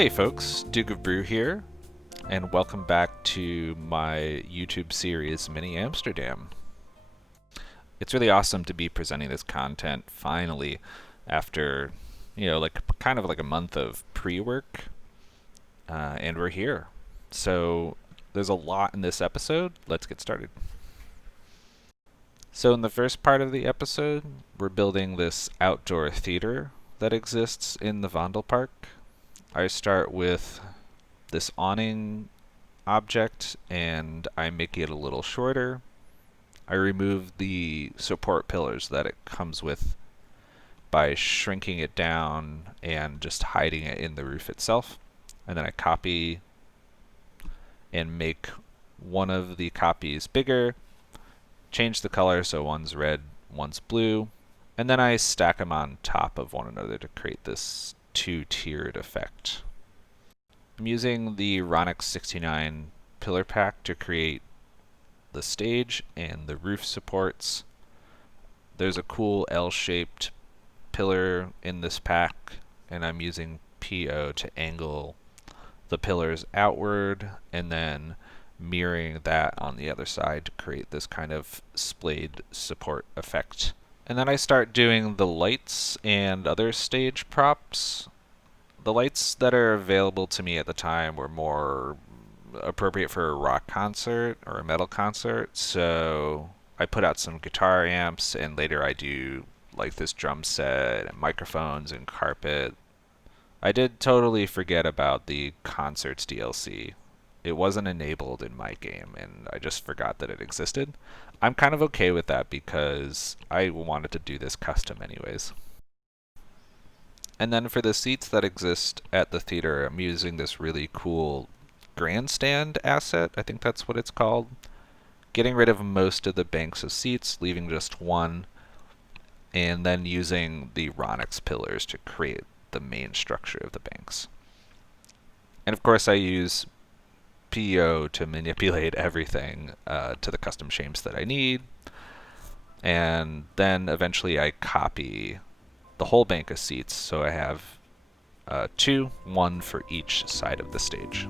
Hey folks, Duke of Brew here, and welcome back to my YouTube series Mini Amsterdam. It's really awesome to be presenting this content finally after, kind of like a month of pre-work, and we're here. So there's a lot in this episode. Let's get started. So in the first part of the episode, we're building this outdoor theater that exists in the Vondelpark. I start with this awning object and I make it a little shorter. I remove the support pillars that it comes with by shrinking it down and just hiding it in the roof itself. And then I copy and make one of the copies bigger, change the color so one's red, one's blue, and then I stack them on top of one another to create this two-tiered effect. I'm using the Ronix 69 pillar pack to create the stage and the roof supports. There's a cool L-shaped pillar in this pack, and I'm using PO to angle the pillars outward and then mirroring that on the other side to create this kind of splayed support effect. And then I start doing the lights and other stage props. The lights that are available to me at the time were more appropriate for a rock concert or a metal concert, so I put out some guitar amps, and later I do like this drum set and microphones and carpet. I did totally forget about the concerts DLC. It wasn't enabled in my game, and I just forgot that it existed. I'm kind of okay with that because I wanted to do this custom anyways. And then for the seats that exist at the theater, I'm using this really cool grandstand asset, I think that's what it's called. Getting rid of most of the banks of seats, leaving just one, and then using the Ronix pillars to create the main structure of the banks. And of course I use PO to manipulate everything to the custom shapes that I need. And then eventually I copy the whole bank of seats, so I have two, one for each side of the stage.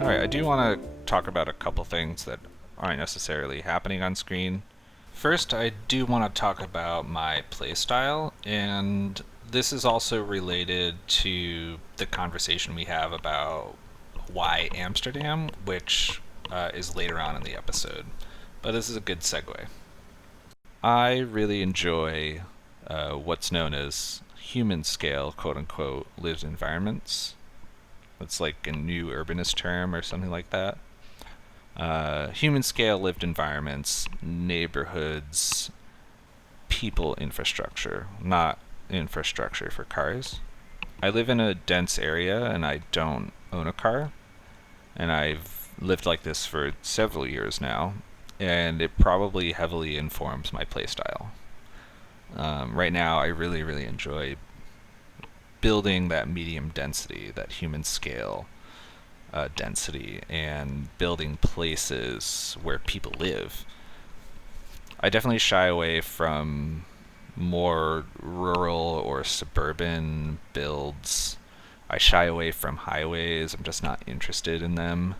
Alright, I do want to talk about a couple things that aren't necessarily happening on screen. First, I do want to talk about my playstyle, and this is also related to the conversation we have about why Amsterdam, which is later on in the episode. But this is a good segue. I really enjoy what's known as human scale, quote-unquote, lived environments. It's like a new urbanist term or something like that. Human scale lived environments, neighborhoods, people infrastructure, not infrastructure for cars. I live in a dense area and I don't own a car, and I've lived like this for several years now, and it probably heavily informs my playstyle. Right now I really enjoy building that medium density, that human scale density, and building places where people live. I definitely shy away from more rural or suburban builds. I shy away from highways. I'm just not interested in them.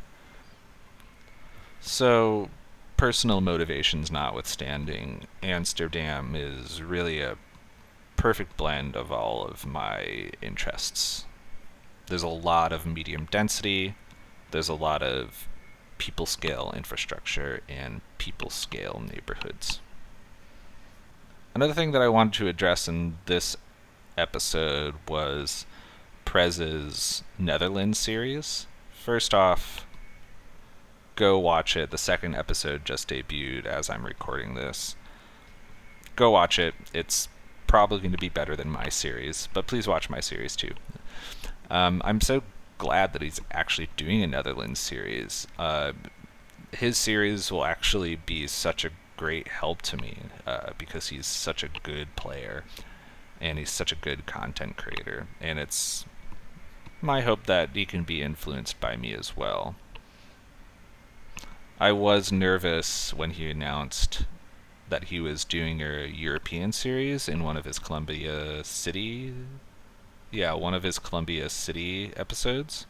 So, personal motivations notwithstanding, Amsterdam is really a perfect blend of all of my interests. There's a lot of medium density, there's a lot of people scale infrastructure, and people scale neighborhoods. Another thing that I wanted to address in this episode was Prez's Netherlands series. First off, go watch it. The second episode just debuted as I'm recording this. Go watch it. It's probably going to be better than my series, but please watch my series too. I'm so glad that he's actually doing a Netherlands series. His series will actually be such a great help to me because he's such a good player and he's such a good content creator, and it's my hope that he can be influenced by me as well. I was nervous when he announced that he was doing a European series in one of his Columbia City episodes.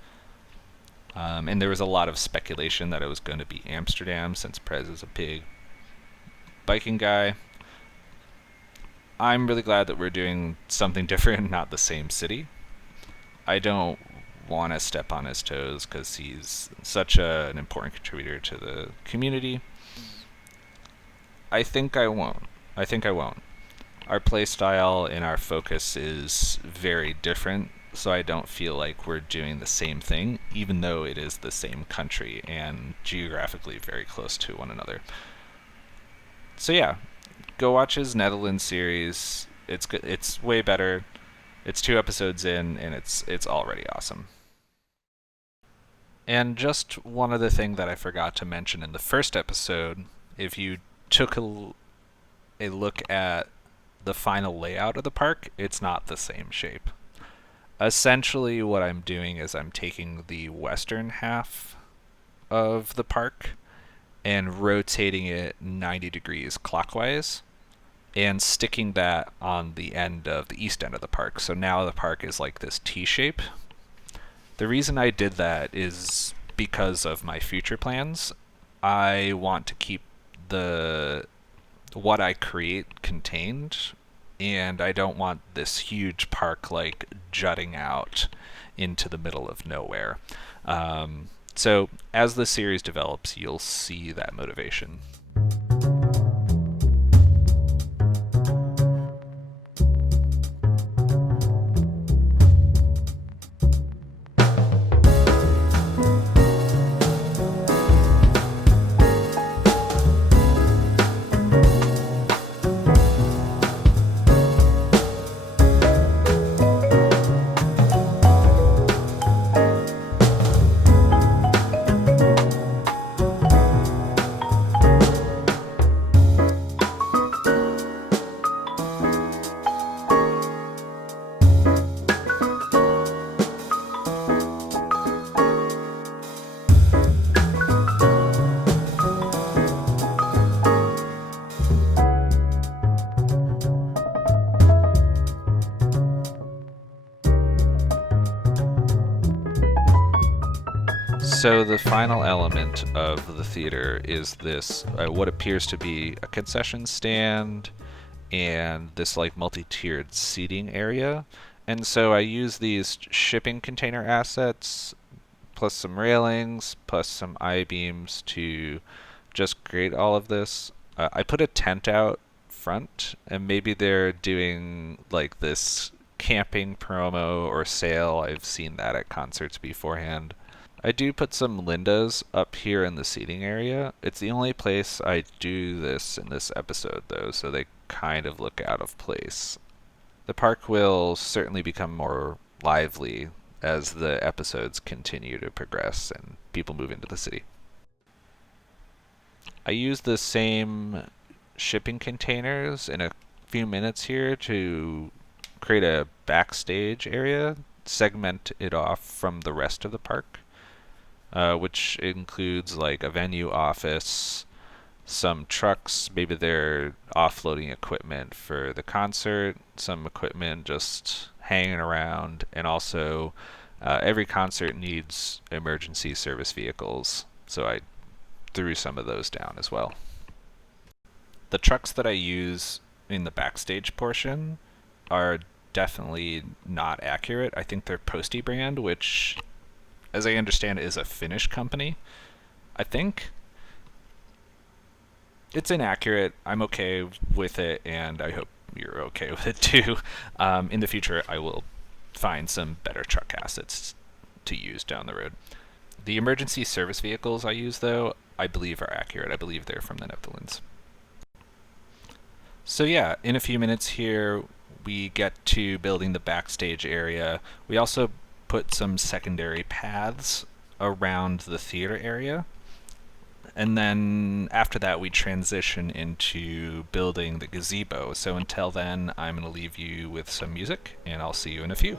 And there was a lot of speculation that it was going to be Amsterdam, since Prez is a big biking guy. I'm really glad that we're doing something different, not the same city. I don't want to step on his toes because he's such an important contributor to the community. I think I won't. Our playstyle and our focus is very different, so I don't feel like we're doing the same thing, even though it is the same country and geographically very close to one another. So yeah, go watch his Netherlands series. It's good. It's way better. It's 2 episodes in, and it's already awesome. And just one other thing that I forgot to mention in the first episode, if you took a look at the final layout of the park, it's not the same shape. Essentially, what I'm doing is I'm taking the western half of the park and rotating it 90 degrees clockwise and sticking that on the end of the east end of the park. So now the park is like this T shape. The reason I did that is because of my future plans. I want to keep what I create contained, and I don't want this huge park like jutting out into the middle of nowhere. So as the series develops, you'll see that motivation. So the final element of the theater is this, what appears to be a concession stand and this like multi-tiered seating area. And so I use these shipping container assets plus some railings plus some I-beams to just create all of this. I put a tent out front, and maybe they're doing like this camping promo or sale. I've seen that at concerts beforehand. I do put some Lindas up here in the seating area. It's the only place I do this in this episode, though, so they kind of look out of place. The park will certainly become more lively as the episodes continue to progress and people move into the city. I use the same shipping containers in a few minutes here to create a backstage area, segment it off from the rest of the park. Which includes like a venue office, some trucks, maybe they're offloading equipment for the concert, some equipment just hanging around, and also every concert needs emergency service vehicles, so I threw some of those down as well. The trucks that I use in the backstage portion are definitely not accurate. I think they're Posty brand, which, as I understand, is a Finnish company. I think it's inaccurate. I'm okay with it, and I hope you're okay with it too. In the future, I will find some better truck assets to use down the road. The emergency service vehicles I use, though, I believe are accurate. I believe they're from the Netherlands. So yeah, in a few minutes here, we get to building the backstage area. We also put some secondary paths around the theater area. And then after that, we transition into building the gazebo. So until then, I'm going to leave you with some music, and I'll see you in a few.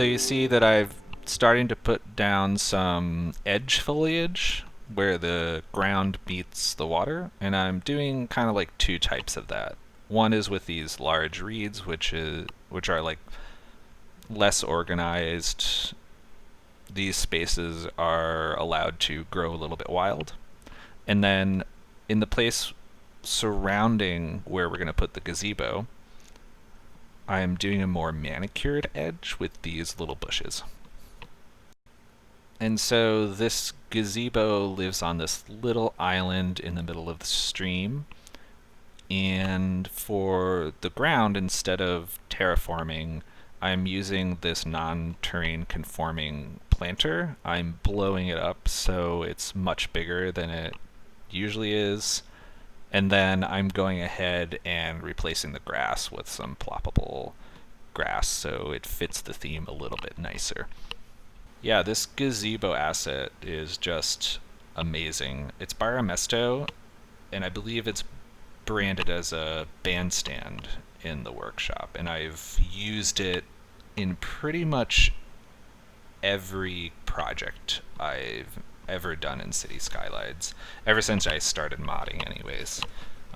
So you see that I've starting to put down some edge foliage where the ground meets the water, and I'm doing kind of like two types of that. One is with these large reeds, which are like less organized. These spaces are allowed to grow a little bit wild. And then in the place surrounding where we're going to put the gazebo, I'm doing a more manicured edge with these little bushes. And so this gazebo lives on this little island in the middle of the stream. And for the ground, instead of terraforming, I'm using this non-terrain conforming planter. I'm blowing it up so it's much bigger than it usually is. And then I'm going ahead and replacing the grass with some ploppable grass so it fits the theme a little bit nicer. Yeah, this gazebo asset is just amazing. It's by Armesto, and I believe it's branded as a bandstand in the workshop, and I've used it in pretty much every project I've ever done in City Skylines, ever since I started modding anyways.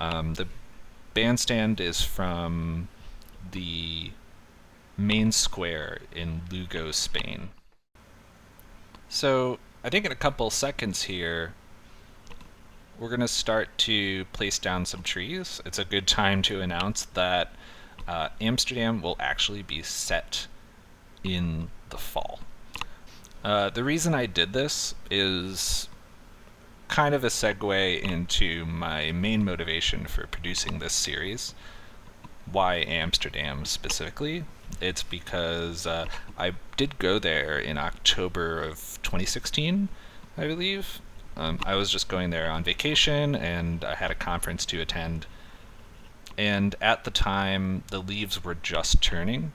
The bandstand is from the main square in Lugo, Spain. So I think in a couple seconds here, we're going to start to place down some trees. It's a good time to announce that Amsterdam will actually be set in the fall. The reason I did this is kind of a segue into my main motivation for producing this series. Why Amsterdam specifically? It's because I did go there in October of 2016, I believe. I was just going there on vacation, and I had a conference to attend. And at the time, the leaves were just turning.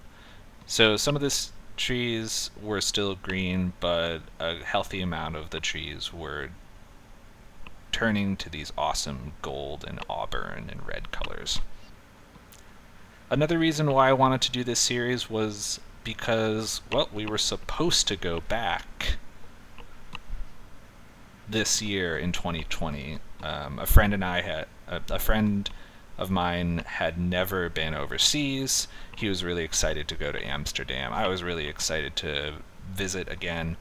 So some of the trees were still green, but a healthy amount of the trees were turning to these awesome gold and auburn and red colors. Another reason why I wanted to do this series was because, well, we were supposed to go back this year in 2020. A friend of mine had never been overseas. He was really excited to go to Amsterdam. I was really excited to visit again.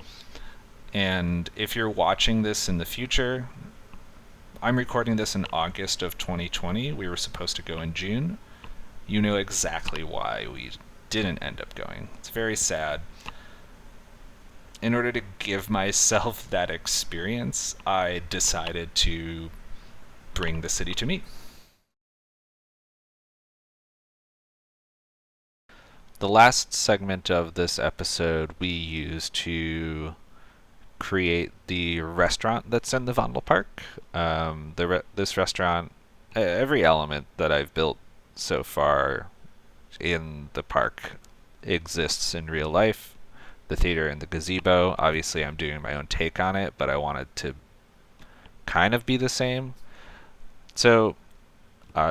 And if you're watching this in the future, I'm recording this in August of 2020. We were supposed to go in June. You know exactly why we didn't end up going. It's very sad. In order to give myself that experience, I decided to bring the city to me. The last segment of this episode we used to create the restaurant that's in the Vondelpark. This restaurant, every element that I've built so far in the park exists in real life. The theater and the gazebo, obviously I'm doing my own take on it, but I wanted to kind of be the same. So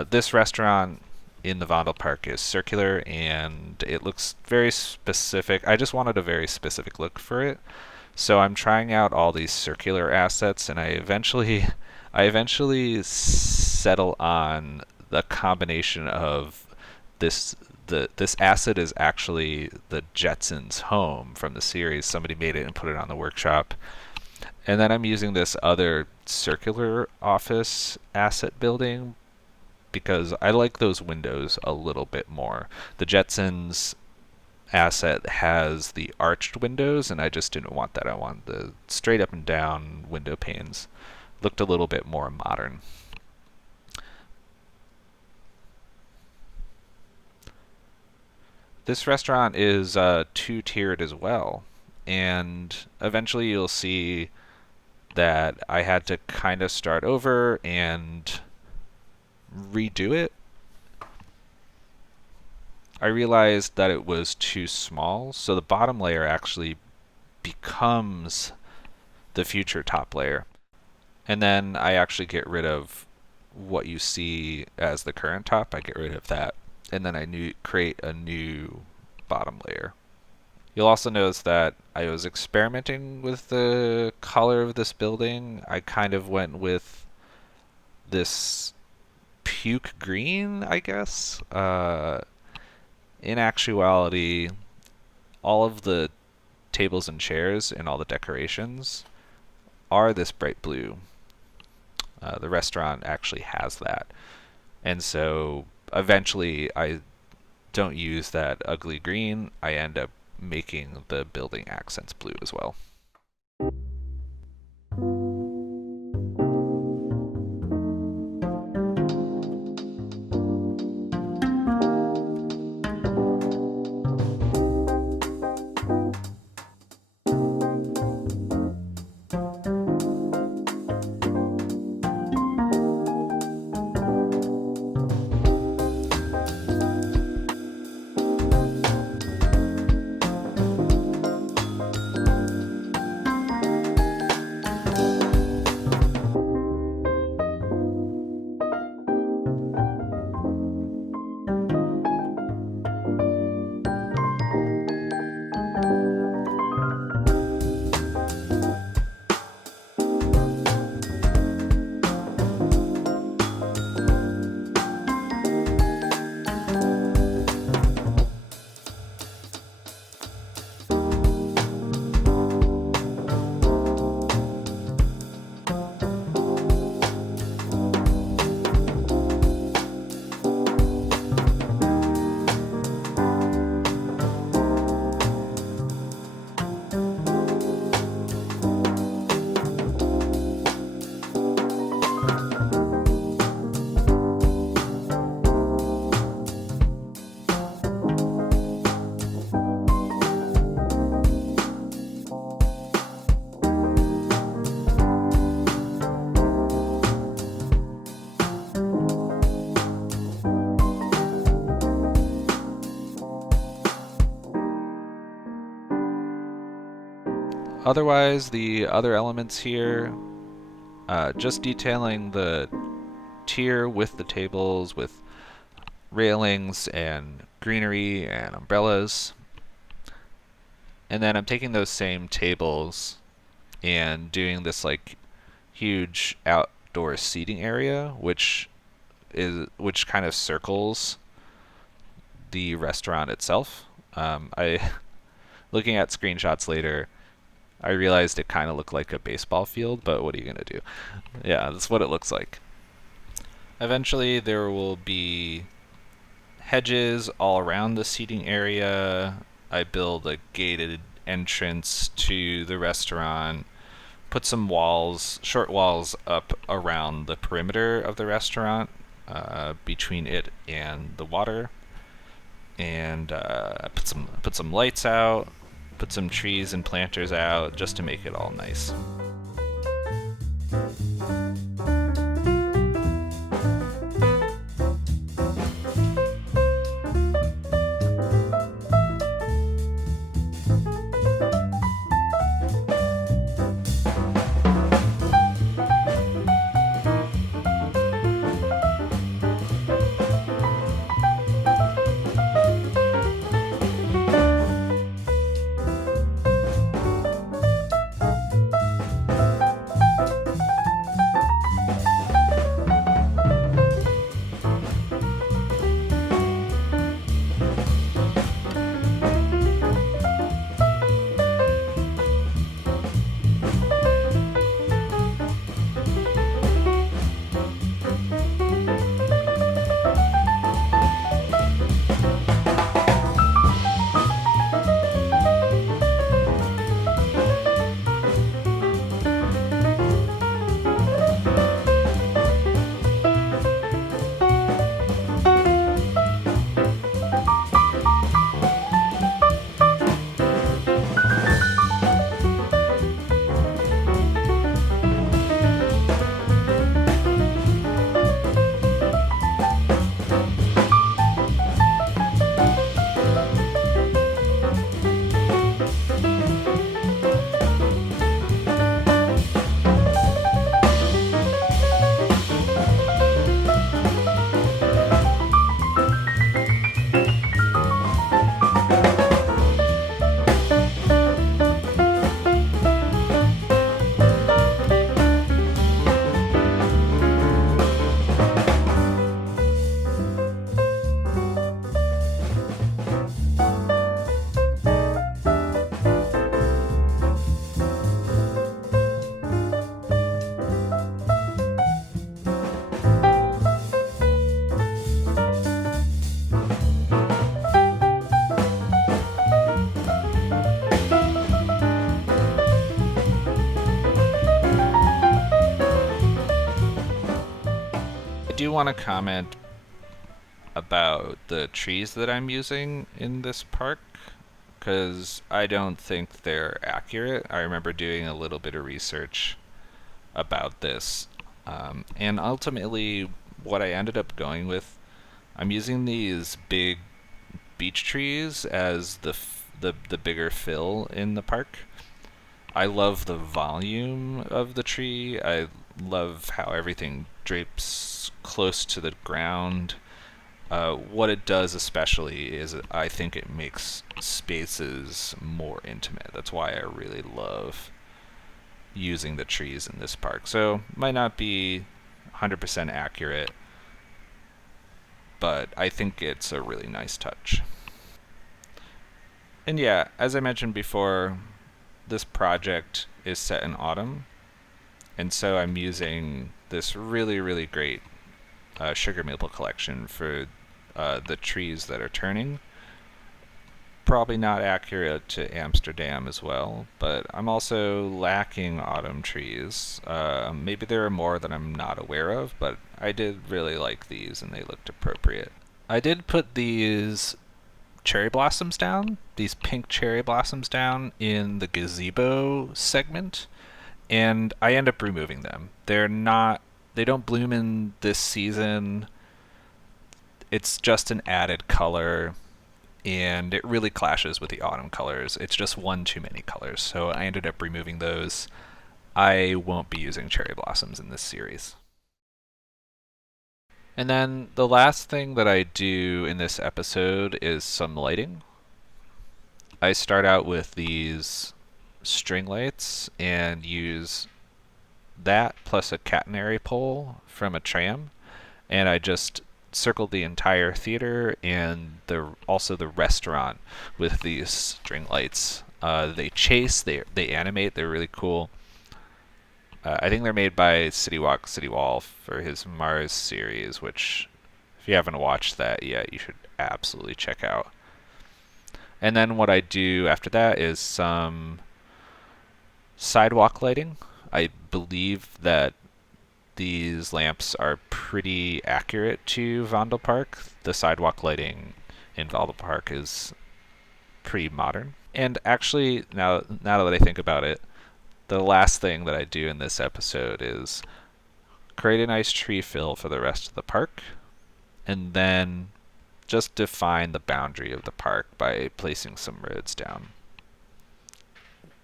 this restaurant in the Vondelpark is circular, and it looks very specific. I just wanted a very specific look for it. So I'm trying out all these circular assets, and I eventually settle on the combination of this asset is actually the Jetsons' home from the series. Somebody made it and put it on the workshop. And then I'm using this other circular office asset building because I like those windows a little bit more. The Jetsons asset has the arched windows, and I just didn't want that. I want the straight up and down window panes. Looked a little bit more modern. This restaurant is two-tiered as well, and eventually you'll see that I had to kind of start over and redo it. I realized that it was too small, so the bottom layer actually becomes the future top layer. And then I actually get rid of what you see as the current top. I get rid of that, and then I create a new bottom layer You'll also notice that I was experimenting with the color of this building. I kind of went with this puke green, I guess. In actuality, all of the tables and chairs and all the decorations are this bright blue. The restaurant actually has that. And so eventually I don't use that ugly green. I end up making the building accents blue as well. Otherwise, the other elements here, just detailing the tier with the tables, with railings and greenery and umbrellas. And then I'm taking those same tables and doing this like huge outdoor seating area, which kind of circles the restaurant itself. I looking at screenshots later, I realized it kind of looked like a baseball field, but what are you gonna do? Yeah, that's what it looks like. Eventually, there will be hedges all around the seating area. I build a gated entrance to the restaurant, put some walls, short walls up around the perimeter of the restaurant, between it and the water, and put some lights out, put some trees and planters out just to make it all nice. want to comment about the trees that I'm using in this park, because I don't think they're accurate. I remember doing a little bit of research about this, and ultimately what I ended up going with, I'm using these big beech trees as the bigger fill in the park. I love the volume of the tree. I love how everything drapes close to the ground. What it does especially is I think it makes spaces more intimate. That's why I really love using the trees in this park. So might not be 100% accurate, but I think it's a really nice touch. And yeah, as I mentioned before, this project is set in autumn, and so I'm using this really, really great sugar maple collection for the trees that are turning. Probably not accurate to Amsterdam as well, but I'm also lacking autumn trees. Maybe there are more that I'm not aware of, but I did really like these and they looked appropriate. I did put these cherry blossoms down, these pink cherry blossoms down in the gazebo segment, and I end up removing them. They don't bloom in this season. It's just an added color, and it really clashes with the autumn colors. It's just one too many colors, so I ended up removing those. I won't be using cherry blossoms in this series. And then the last thing that I do in this episode is some lighting. I start out with these string lights and use that plus a catenary pole from a tram, and I just circled the entire theater and also the restaurant with these string lights. They chase, they animate, they're really cool. I think they're made by City Walk City Wall for his Mars series, which if you haven't watched that yet, you should absolutely check out. And then what I do after that is some sidewalk lighting. I believe that these lamps are pretty accurate to Vondelpark. The sidewalk lighting in Vondelpark is pretty modern. And actually, now that I think about it, the last thing that I do in this episode is create a nice tree fill for the rest of the park, and then just define the boundary of the park by placing some roads down.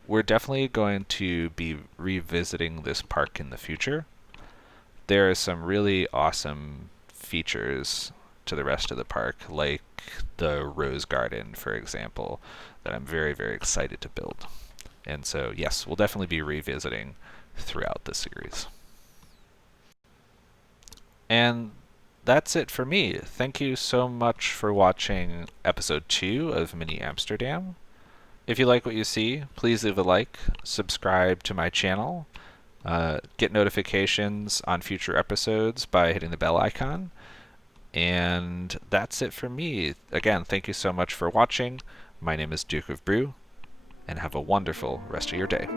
We're definitely going to be revisiting this park in the future. There are some really awesome features to the rest of the park, like the Rose Garden, for example, that I'm very, very excited to build. And so, yes, we'll definitely be revisiting throughout the series. And that's it for me. Thank you so much for watching episode 2 of Mini Amsterdam. If you like what you see, please leave a like, subscribe to my channel, get notifications on future episodes by hitting the bell icon. And that's it for me. Again, thank you so much for watching. My name is Duke of Brew, and have a wonderful rest of your day.